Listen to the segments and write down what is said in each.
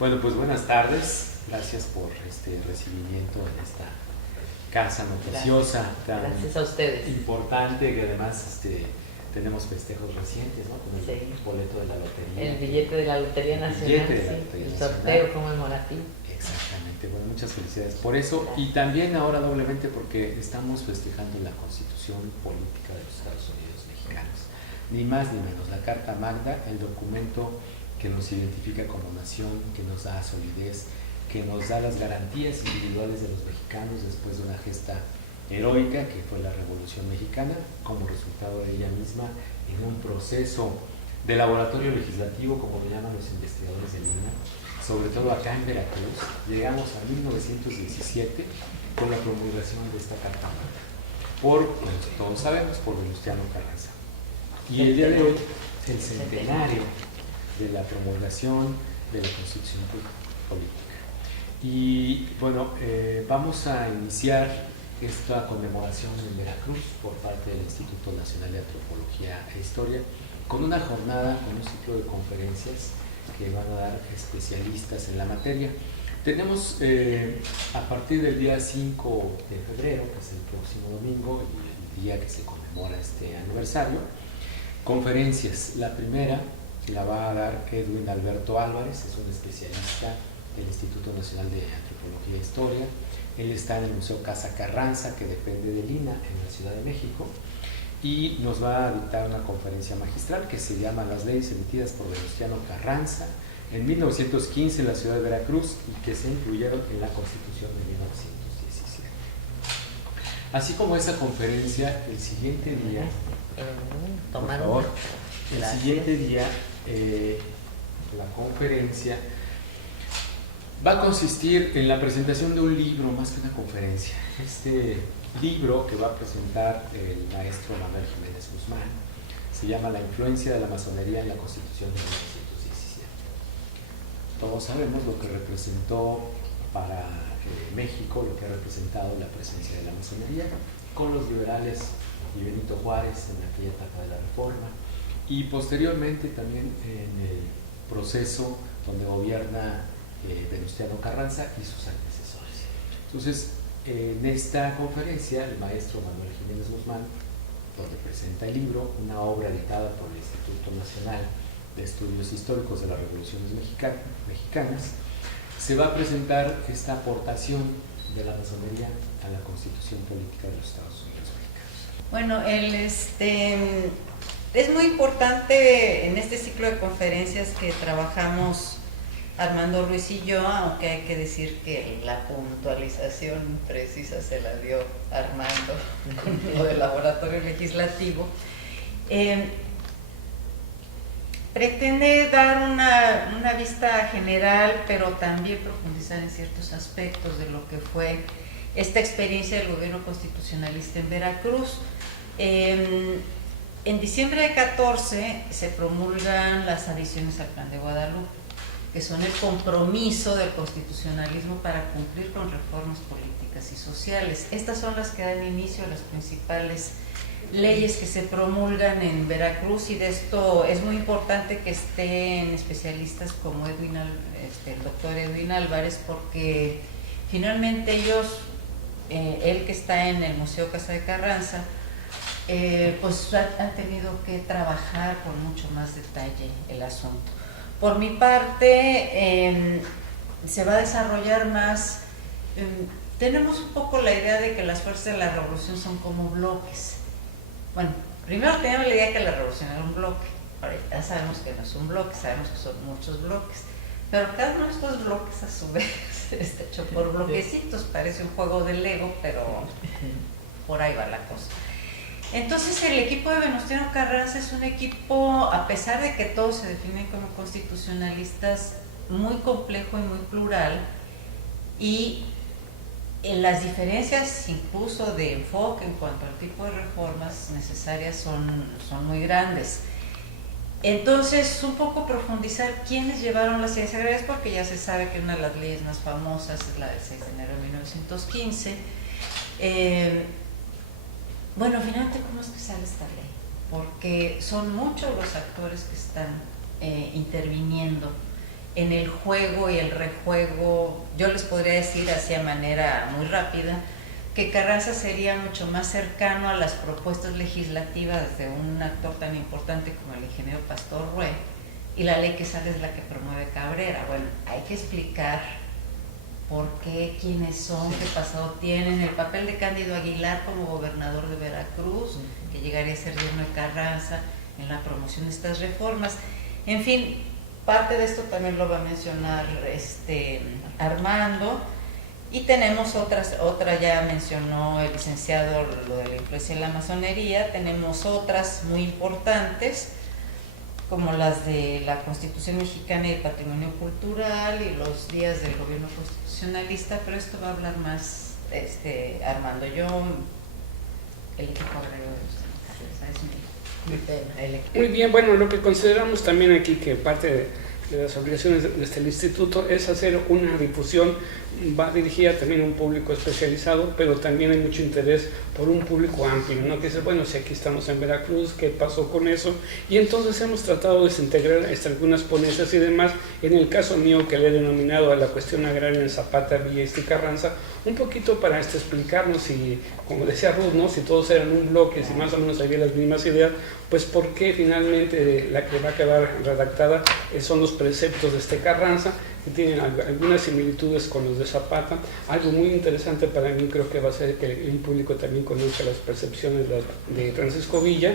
Bueno, pues buenas tardes. Gracias por este recibimiento en esta casa noticiosa tan Gracias a ustedes. importante, que además tenemos festejos recientes, ¿no? Con el boleto de la lotería. El billete de la Lotería Nacional, el sorteo conmemorativo. Exactamente, bueno, muchas felicidades por eso. Gracias. Y también ahora doblemente porque estamos festejando la Constitución Política de los Estados Unidos Mexicanos. Ni más ni menos, la Carta Magna, el documento que nos identifica como nación, que nos da solidez, que nos da las garantías individuales de los mexicanos después de una gesta heroica que fue la Revolución Mexicana, como resultado de ella misma en un proceso de laboratorio legislativo, como lo llaman los investigadores del INAH, sobre todo acá en Veracruz. Llegamos a 1917 con la promulgación de esta Carta Magna, por, bueno, todos sabemos, por Venustiano Carranza. Y el día de hoy es el centenario de la promulgación de la Constitución Política. Y bueno, vamos a iniciar esta conmemoración en Veracruz por parte del Instituto Nacional de Antropología e Historia con una jornada, con un ciclo de conferencias que van a dar especialistas en la materia. Tenemos a partir del día 5 de febrero, que es el próximo domingo, el día que se conmemora este aniversario, conferencias. La primera la va a dar Edwin Alberto Álvarez, es un especialista del Instituto Nacional de Antropología e Historia. Él está en el Museo Casa Carranza, que depende del INAH, en la Ciudad de México, y nos va a dictar una conferencia magistral que se llama Las leyes emitidas por Venustiano Carranza en 1915 en la ciudad de Veracruz y que se incluyeron en la Constitución de 1917. Así como esa conferencia, el siguiente día, por favor, el siguiente día, la conferencia va a consistir en la presentación de un libro más que una conferencia. Este libro que va a presentar el maestro Manuel Jiménez Guzmán se llama La influencia de la masonería en la Constitución de 1917. Todos sabemos lo que representó para México, lo que ha representado la presencia de la masonería con los liberales y Benito Juárez en aquella etapa de la Reforma, y posteriormente también en el proceso donde gobierna Venustiano Carranza y sus antecesores. Entonces, en esta conferencia, el maestro Manuel Jiménez Guzmán, donde presenta el libro, una obra editada por el Instituto Nacional de Estudios Históricos de las Revoluciones Mexicanas, se va a presentar esta aportación de la masonería a la Constitución Política de los Estados Unidos Mexicanos. Bueno, es muy importante en este ciclo de conferencias que trabajamos Armando Ruiz y yo, aunque hay que decir que la puntualización precisa se la dio Armando con lo del laboratorio legislativo. Pretende dar una vista general, pero también profundizar en ciertos aspectos de lo que fue esta experiencia del gobierno constitucionalista en Veracruz. En diciembre de 14 se promulgan las adiciones al Plan de Guadalupe, que son el compromiso del constitucionalismo para cumplir con reformas políticas y sociales. Estas son las que dan inicio a las principales leyes que se promulgan en Veracruz, y de esto es muy importante que estén especialistas como el doctor Edwin Álvarez, porque finalmente ellos, él que está en el Museo Casa de Carranza, pues han tenido que trabajar con mucho más detalle el asunto. Por mi parte, se va a desarrollar más, tenemos un poco la idea de que las fuerzas de la revolución son como bloques. Bueno, primero teníamos la idea de que la revolución era un bloque, ahora ya sabemos que no es un bloque, sabemos que son muchos bloques, pero cada uno de estos bloques a su vez está hecho por bloquecitos, parece un juego de Lego, pero por ahí va la cosa. Entonces el equipo de Venustiano Carranza es un equipo, a pesar de que todos se definen como constitucionalistas, muy complejo y muy plural, y en las diferencias incluso de enfoque en cuanto al tipo de reformas necesarias son muy grandes. Entonces, un poco profundizar quiénes llevaron las leyes agrarias, porque ya se sabe que una de las leyes más famosas es la del 6 de enero de 1915. Bueno, finalmente, ¿cómo es que sale esta ley? Porque son muchos los actores que están interviniendo en el juego y el rejuego. Yo les podría decir así a manera muy rápida que Carranza sería mucho más cercano a las propuestas legislativas de un actor tan importante como el ingeniero Pastor Rué, y la ley que sale es la que promueve Cabrera. Bueno, hay que explicar por qué, quiénes son, qué pasado tienen, el papel de Cándido Aguilar como gobernador de Veracruz, que llegaría a ser yerno de Carranza en la promoción de estas reformas. En fin, parte de esto también lo va a mencionar Armando. Y tenemos otra ya mencionó el licenciado lo de la influencia en la masonería, tenemos otras muy importantes, como las de la Constitución Mexicana y el Patrimonio Cultural y los días del gobierno constitucionalista, pero esto va a hablar más Armando. Yo, el equipo agrego de ustedes, Muy bien, bueno, lo que consideramos también aquí que parte de las obligaciones del instituto es hacer una difusión, va dirigida también a un público especializado, pero también hay mucho interés por un público amplio, ¿no? Que dice, bueno, si aquí estamos en Veracruz, ¿qué pasó con eso? Y entonces hemos tratado de desintegrar algunas ponencias y demás, en el caso mío que le he denominado a la cuestión agraria en Zapata, Villa y Carranza, un poquito para explicarnos y, como decía Ruth, ¿no? Si todos eran un bloque, si más o menos había las mismas ideas, pues por qué finalmente la que va a quedar redactada son los preceptos de Carranza, que tienen algunas similitudes con los de Zapata. Algo muy interesante para mí creo que va a ser que el público también conozca las percepciones de Francisco Villa,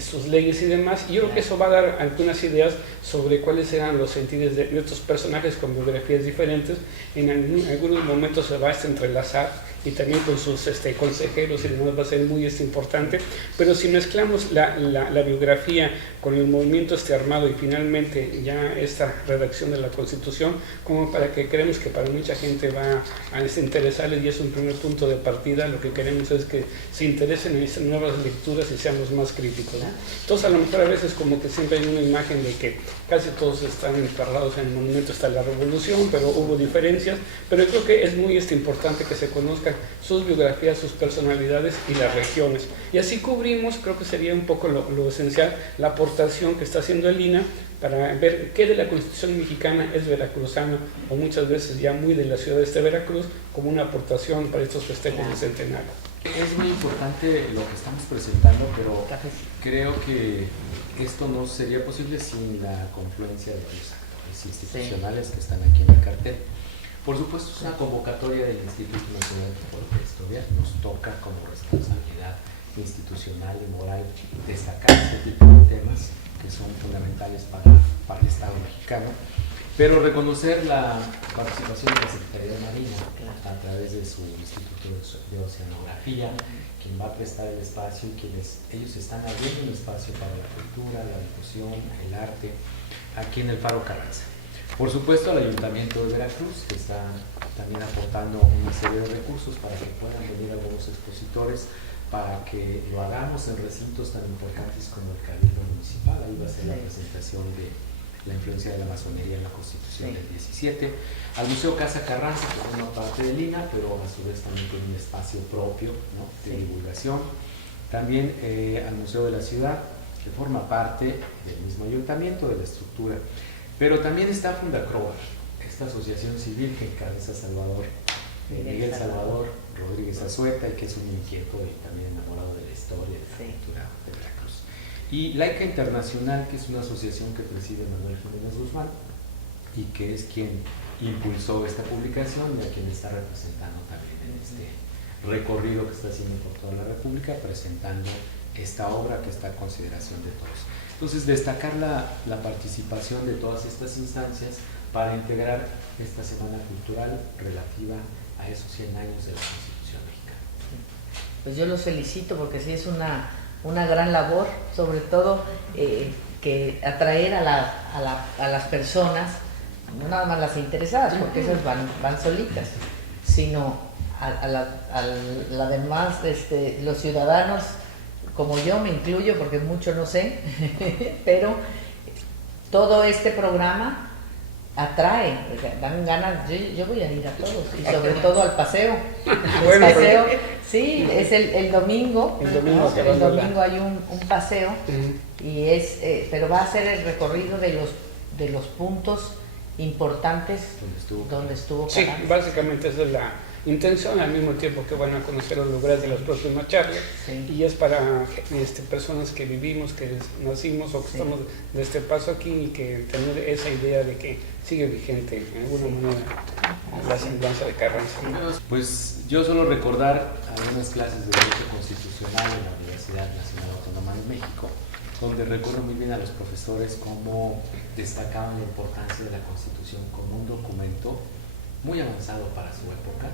sus leyes y demás, y yo creo que eso va a dar algunas ideas sobre cuáles eran los sentidos de estos personajes con biografías diferentes. En algunos momentos se va a entrelazar y también con sus consejeros y demás va a ser muy importante, pero si mezclamos la biografía con el movimiento armado y finalmente ya esta redacción de la Constitución, como para que creemos que para mucha gente va a interesarles y es un primer punto de partida, lo que queremos es que se interesen en estas nuevas lecturas y seamos más críticos, ¿no? Entonces a lo mejor a veces como que siempre hay una imagen de que casi todos están enterrados en el monumento hasta la Revolución, pero hubo diferencias, pero yo creo que es muy importante que se conozcan sus biografías, sus personalidades y las regiones. Y así cubrimos, creo que sería un poco lo esencial, la aportación que está haciendo el INAH para ver qué de la Constitución mexicana es veracruzana o muchas veces ya muy de la ciudad de Veracruz como una aportación para estos festejos de centenario. Es muy importante lo que estamos presentando, pero creo que esto no sería posible sin la confluencia de los actores institucionales que están aquí en el cartel. Por supuesto, es una convocatoria del Instituto Nacional de Antropología e Historia. Nos toca como responsabilidad institucional y moral destacar este tipo de temas que son fundamentales para el Estado mexicano, pero reconocer la participación de la Secretaría de Marina a través de su Instituto de Oceanografía, quien va a prestar el espacio y ellos están abriendo un espacio para la cultura, la difusión, el arte, aquí en el Faro Carranza. Por supuesto, al Ayuntamiento de Veracruz, que está también aportando una serie de recursos para que puedan venir algunos expositores, para que lo hagamos en recintos tan importantes como el Cabildo Municipal. Ahí va a ser la presentación de la influencia de la masonería en la Constitución del 17. Al Museo Casa Carranza, que forma parte del INAH, pero a su vez también tiene un espacio propio, ¿no?, de divulgación. También al Museo de la Ciudad, que forma parte del mismo ayuntamiento, de la estructura. Pero también está Fundacroar, esta asociación civil que encabeza Miguel Salvador Rodríguez Azueta, y que es un inquieto y también enamorado de la historia y de la cultura de Veracruz. Y Laica Internacional, que es una asociación que preside Manuel Jiménez Guzmán y que es quien impulsó esta publicación y a quien está representando también en este recorrido que está haciendo por toda la República, presentando esta obra que está a consideración de todos. Entonces, destacar la participación de todas estas instancias para integrar esta semana cultural relativa a esos 100 años de la Constitución mexicana. Pues yo los felicito porque sí es una gran labor, sobre todo que atraer a las personas, no nada más las interesadas, porque esas van solitas, sino a demás los ciudadanos, como yo me incluyo porque mucho no sé, pero todo este programa atrae, dan ganas. Yo voy a ir a todos y sobre todo al paseo. Bueno, paseo, sí, es el domingo. El domingo hay un paseo y pero va a ser el recorrido de los puntos importantes donde estuvo Carranza. Sí, básicamente esa es la intención, al mismo tiempo que van a conocer los lugares de las próximas charlas, y es para personas que vivimos, que nacimos o que estamos de este paso aquí, y que tener esa idea de que sigue vigente en alguna manera la semblanza de Carranza. Pues yo solo recordar algunas clases de Derecho Constitucional en la Universidad Nacional Autónoma de México, donde recuerdo muy bien a los profesores cómo destacaban la importancia de la Constitución como un documento muy avanzado para su época.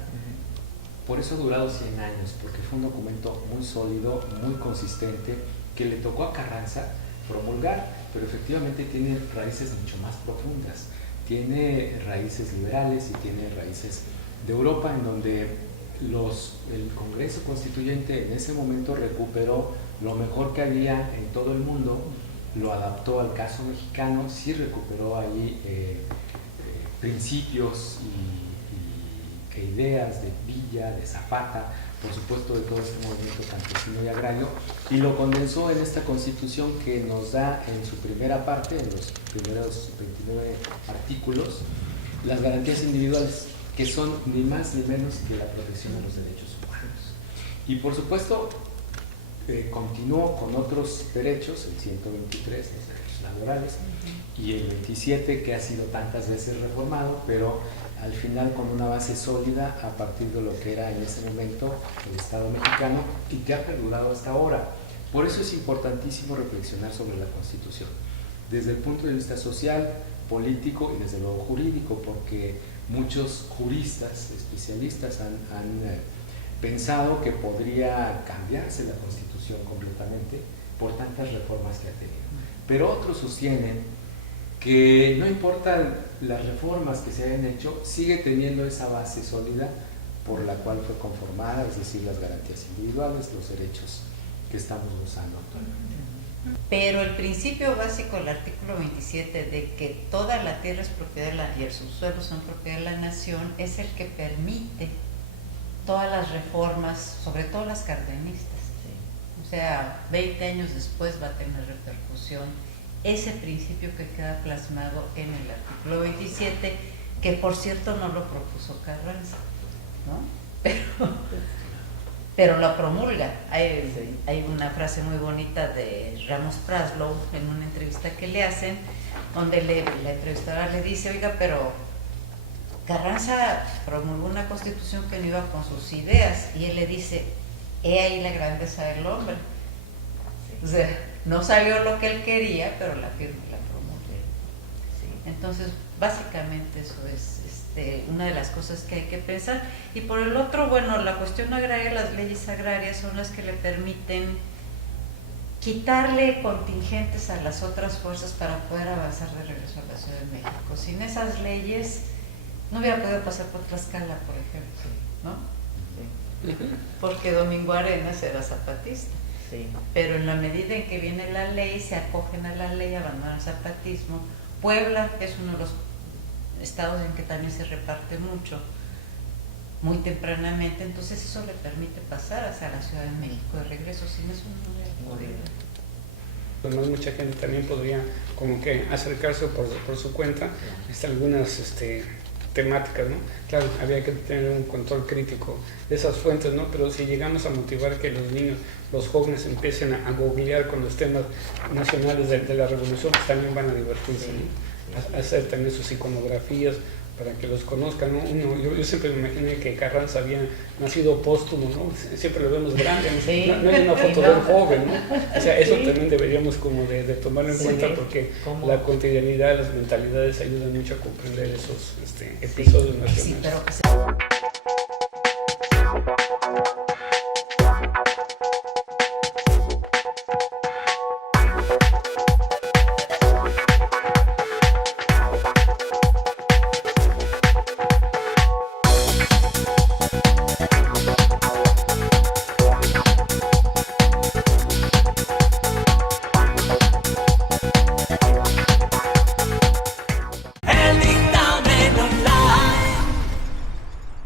Por eso ha durado 100 años, porque fue un documento muy sólido, muy consistente, que le tocó a Carranza promulgar, pero efectivamente tiene raíces mucho más profundas. Tiene raíces liberales y tiene raíces de Europa, en donde el Congreso Constituyente en ese momento recuperó lo mejor que había en todo el mundo, lo adaptó al caso mexicano, sí recuperó ahí principios e ideas de Villa, de Zapata, por supuesto de todo este movimiento campesino y agrario, y lo condensó en esta Constitución que nos da en su primera parte, en los primeros 29 artículos, las garantías individuales, que son ni más ni menos que la protección de los derechos humanos. Y por supuesto, continuó con otros derechos, el 123, los derechos laborales, y el 27, que ha sido tantas veces reformado, pero al final con una base sólida a partir de lo que era en ese momento el Estado mexicano, y que ha perdurado hasta ahora. Por eso es importantísimo reflexionar sobre la Constitución, desde el punto de vista social, político y desde luego jurídico, porque muchos juristas, especialistas han pensado que podría cambiarse la Constitución completamente por tantas reformas que ha tenido. Pero otros sostienen que no importan las reformas que se hayan hecho, sigue teniendo esa base sólida por la cual fue conformada, es decir, las garantías individuales, los derechos que estamos usando actualmente. Pero el principio básico del artículo 27 de que toda la tierra es propiedad de la y sus suelos son propiedad de la nación es el que permite todas las reformas, sobre todo las cardenistas. O sea, 20 años después va a tener repercusión ese principio que queda plasmado en el artículo 27, que por cierto no lo propuso Carranza, ¿no? Pero lo promulga. Hay una frase muy bonita de Ramos Praslow en una entrevista que le hacen, donde la entrevistadora le dice, oiga, pero Carranza promulgó una constitución que no iba con sus ideas, y él le dice, he ahí la grandeza del hombre. O sea, no salió lo que él quería, pero la firma y la promulgó. Entonces, básicamente eso es una de las cosas que hay que pensar. Y por el otro, bueno, la cuestión agraria, las leyes agrarias son las que le permiten quitarle contingentes a las otras fuerzas para poder avanzar de regreso a la Ciudad de México. Sin esas leyes no hubiera podido pasar por Tlaxcala, por ejemplo, ¿no? Porque Domingo Arenas era zapatista. Pero en la medida en que viene la ley, se acogen a la ley, abandonan el zapatismo. Puebla es uno de los estados en que también se reparte mucho, muy tempranamente, entonces eso le permite pasar hacia la Ciudad de México de regreso. Sin eso no es posible. Además, mucha gente también podría como que acercarse por su cuenta algunas temáticas, ¿no? Claro, había que tener un control crítico de esas fuentes, ¿no? Pero si llegamos a motivar que los niños, los jóvenes empiecen a googlear con los temas nacionales de la revolución, pues también van a divertirse, ¿no? A hacer también sus iconografías para que los conozcan, ¿no? Yo siempre me imaginé que Carranza había nacido póstumo, ¿no? Siempre lo vemos grande, ¿no? No hay una foto de un joven, ¿no? O sea, eso también deberíamos como de tomarlo en cuenta, porque la cotidianidad, las mentalidades ayudan mucho a comprender esos episodios nacionales. Pero